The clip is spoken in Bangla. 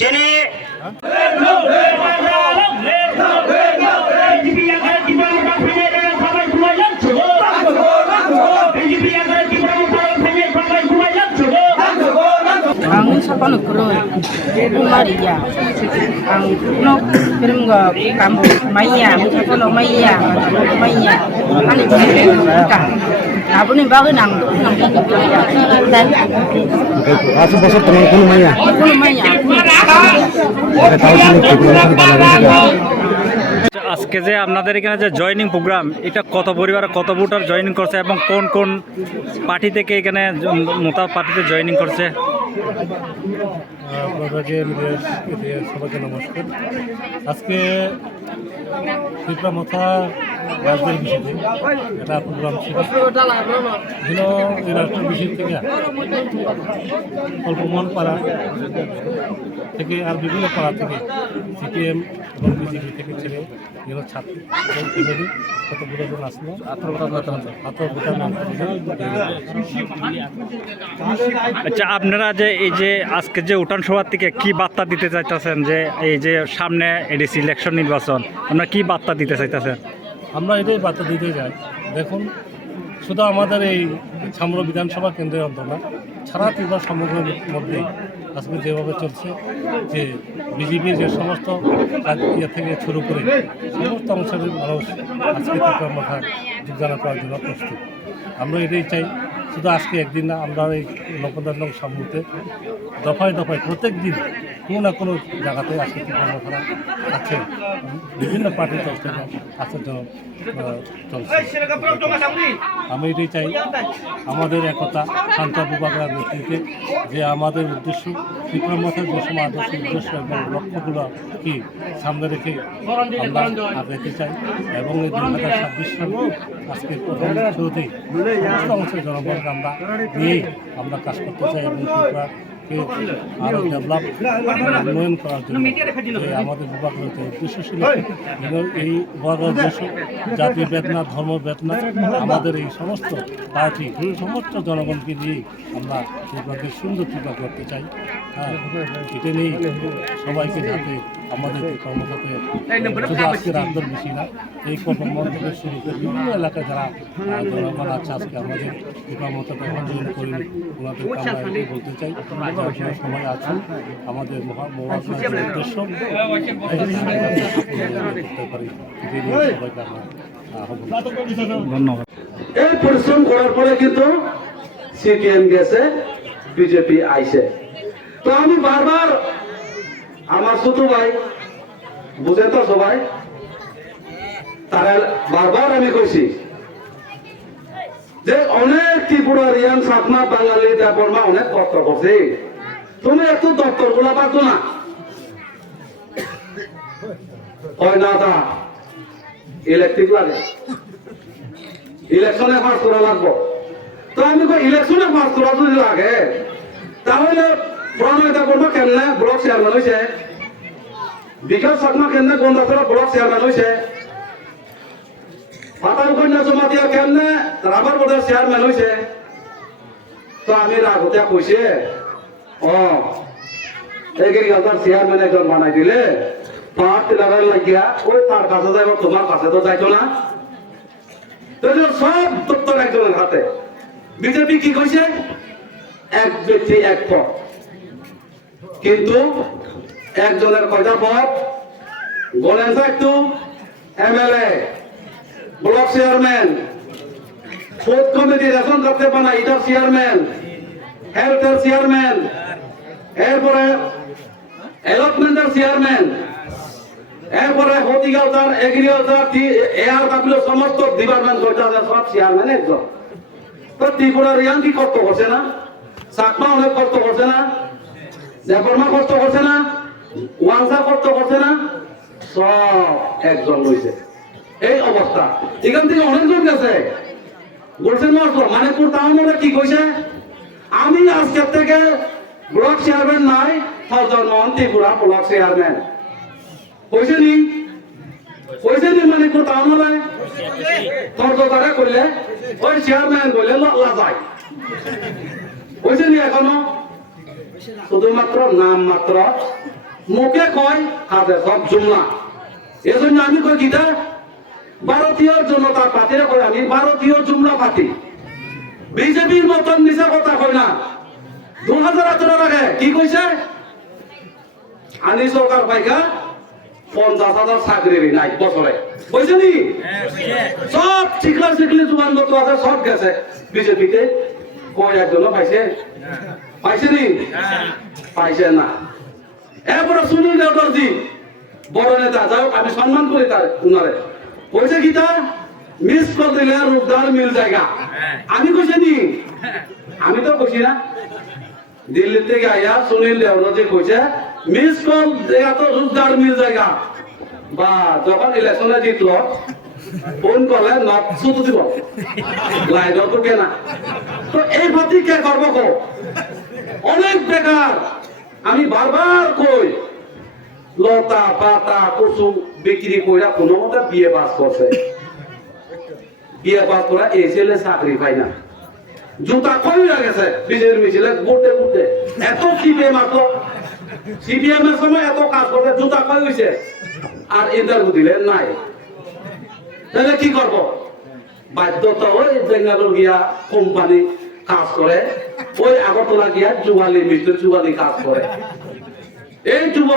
যিনি Ang Sapano Kuro, Maria, ang Nok, Pirimgo, Kambo, Maya, Sapano Maya, Maya, ano yung ka? Apo ni bago nang dan Aso bosok teman kuno Maya. Kuno Maya. Kita tahu sini kebetulan Bangladesh. আজকে যে আপনাদের এখানে যে জয়েনিং প্রোগ্রাম, এটা কত পরিবার কত ভোটার জয়েনিং করছে এবং কোন কোন পার্টি থেকে এখানে মোটা পার্টিতে জয়েনিং করছে? সবাইকে নমস্কার। আজকে পিপড়ামাথা রাজধানী বিষয়তে একটা প্রোগ্রাম ছিল। এই রাষ্ট্রের বিষয় থেকে অল্পমান পাড়া থেকে আর বিভিন্ন পাড়া থেকে সিপিএম এবং বিজেপি থেকে ছেলে যেন ছাত্র এবং ফ্যামিলি কত ভোটারজন আসলো 18 ভোটার নাম। আচ্ছা, আপনারা যে এই যে আজকে যে উঠান সভার থেকে কি বার্তা দিতে চাইতেছেন, যে এই যে সামনে এডিসি ইলেকশন নির্বাচন, আপনারা কি বার্তা দিতে চাইতেছেন? আমরা এটাই বার্তা দিতে চাই, দেখুন শুধু আমাদের এই ছামড়া বিধানসভা কেন্দ্রের অন্তর না, সারা ত্রিপুরা সমগ্রের মধ্যেই আজকে যেভাবে চলছে যে বিজেপির যে সমস্ত ইয়ে থেকে শুরু করে সমস্ত অংশের মানুষ আজকে পিপড়ামাথা যোগদান করার জন্য প্রস্তুত। আমরা এটাই চাই, শুধু আজকে একদিন না, আমরা এই নকদার নং সামুতে দফায় দফায় প্রত্যেক দিন কোনো না কোনো জায়গাতে আজকে পিপড়ামাথা আছে, বিভিন্ন পার্টির তরফ থেকে আসার জন্য চলছে। আমি এটাই চাই, আমাদের একতা শান্তা বুবাগড়ার নেতৃত্বে যে আমাদের উদ্দেশ্য পিপড়ামাথার যে সময় আদর্শ উদ্দেশ্য এবং লক্ষ্যগুলো কি সামনে রেখে আমরা আগাইতে চাই এবং এই 2026 সালে আজকে প্রথম শুরুতেই সমস্ত অংশের জনগণকে আমরা নিয়েই আমরা কাজ করতে চাই এবং ত্রিপুরাকে আরও ডেভেলপ উন্নয়ন করার জন্য আমাদের বিভাগের উদ্দেশ্য ছিল। এই বিভাগের উদ্দেশ্য জাতি বেদনা, ধর্ম বেদনা, আমাদের এই সমস্ত পার্টি সমস্ত জনগণকে নিয়েই আমরা ত্রিপুরাকে সুন্দর ত্রিপুরা করতে চাই। হ্যাঁ, এটা নিয়েই সবাইকে যাতে আমাদের কর্মকর্তে শুধু আজকের আন্দোলন বেশি না, এই কর্মমঞ্চ থেকে শুরু করে বিভিন্ন এলাকায় যারা জনগণ আছে আজকে আমাদের কর্মকর্তাকে আন্দোলন করি, ওনাদেরকে আমরা এটাই বলতে চাই, সবাই আছেন আমাদের মহাত্মার উদ্দেশ্য করতে পারি, এটাই নিয়ে সবাইকে আমরা ধন্যবাদ। এই পরিশ্রম করার পরে কিন্তু সিপিএম গেছে, বিজেপি আইছে। তো আমি বারবার আমার ছোট ভাই বুঝে তো সবাই, তারা বারবার আমি কইছি যে অনেক ত্রিপুরার ইয়ান সাতমা বাঙালি দেবর্মা অনেক কষ্ট করছে, তুমি একটু দপ্তর গুলা পারতো না হয় না, তা ইলেকট্রিক লাগে, ইলেকশনে পাস করা লাগবো। তো আমি ইলেকশনে পাস করা যদি লাগে তাহলে প্রণয় দেবর্মা কেমনে ব্লক চেয়ারম্যান হয়েছে, বিকাশ শর্মা কেমনে গন্ডাছড়া ব্লক চেয়ারম্যান হয়েছে, পাতালকন্যা জমাতিয়া কেমনে রাবার বোর্ডের চেয়ারম্যান হয়েছে। তো আমি রাগতে কইছে এগ্রিকালচার চেয়ারম্যান একজন বানাই দিলে পাট লাগার লাগিয়া ওই তার কাছে যাইব, তোমার কাছে তো যাইতো না। সব দপ্তর একজনের হাতে। বিজেপি কি কইছে, এক ব্যক্তি এক পদ, কিন্তু একজনের কয়টা পদ বলেন তো একটু? MLA, block chairman, food committee ration করতে পানা এটার চেয়ারম্যান, হেলথের চেয়ারম্যান, এরপরে অ্যালটমেন্টের চেয়ারম্যান, এরপরে হর্টিকালচার, এগ্রিকালচার, এয়ার বাবুল সমস্ত ডিপার্টমেন্ট কয়টা সব চেয়ারম্যান একজন। তো ত্রিপুরার ইয়ান কি কষ্ট করছে না? চাকমা অনেক কষ্ট করছে না? দেবর্মা কষ্ট করছে না? ওয়াংসা কষ্ট করছে না? সব একজন রয়েছে। এই অবস্থা এখান থেকে অনেকজন গেছে বলছেন মানিকপুর টাউনে কি কইছে, আমি আজকের থেকে ব্লক চেয়ারম্যান নাই, ফজলমোহন ত্রিপুরা ব্লক চেয়ারম্যান কইছে নি? কইছে নি মানিকপুর টাউনে? ফজলদারে কইলে ওই চেয়ারম্যান কইলে লল্লা যায়, কইছে নি? এখনো শুধুমাত্র নাম মাত্র মুখে কয় কাজে সব জুমলা। এজন্য আমি কই গীতা ভারতীয় জনতা পার্টিরে কই আমি ভারতীয় জুমলা পার্টি। বিজেপির মতন মিছা কথা কয় না। 2018 আগে কি কইছে আনি সরকার পাইকা 50,000 চাকরি নাই বছরে কইছে নি? সব ঠিকলা শিখলি জুয়ান মতো আছে সব গেছে বিজেপিতে। কই একজনও পাইছে? পাইছে নি? পাইছে না। এরপরে সুনীল দেওদরজি বড় নেতা, যাই আমি সম্মান করি তার উনারে, কইছে গীতা মিস কল দিলে রূপদার মিল জায়গা। আমি কইছি নি? আমি তো কইছি না। দিল্লি থেকে আইয়া সুনীল দেওদরজি কইছে মিস কল দেয়া তো রূপদার মিল জায়গা। বা যখন ইলেকশনে জিতল ফোন করলে নট শুধু দিব লাইন তো কেনা। তো এই পার্টি কে করবো কো? অনেক বেকার। আমি বারবার কই লতা পাতা কচু বিক্রি কইরা কোনো মতে বিয়ে পাস করছে। বিয়ে পাস করা এই ছেলে চাকরি পায় না। জুতা কইরা গেছে বিজেপির মিছিলে ঘুরতে ঘুরতে। এত সিপিএম আসলো, সিপিএম এর সময় এত কাজ করতে জুতা কই হইছে আর ইন্টারভিউ দিলে নাই। তাহলে কি করব? বাধ্যতা ওই বেঙ্গালোর গিয়া কোম্পানি কাজ করে, ওই আগরতলা গিয়া যুগালি মিস্ত্রি যুগালি কাজ করে। এই যুব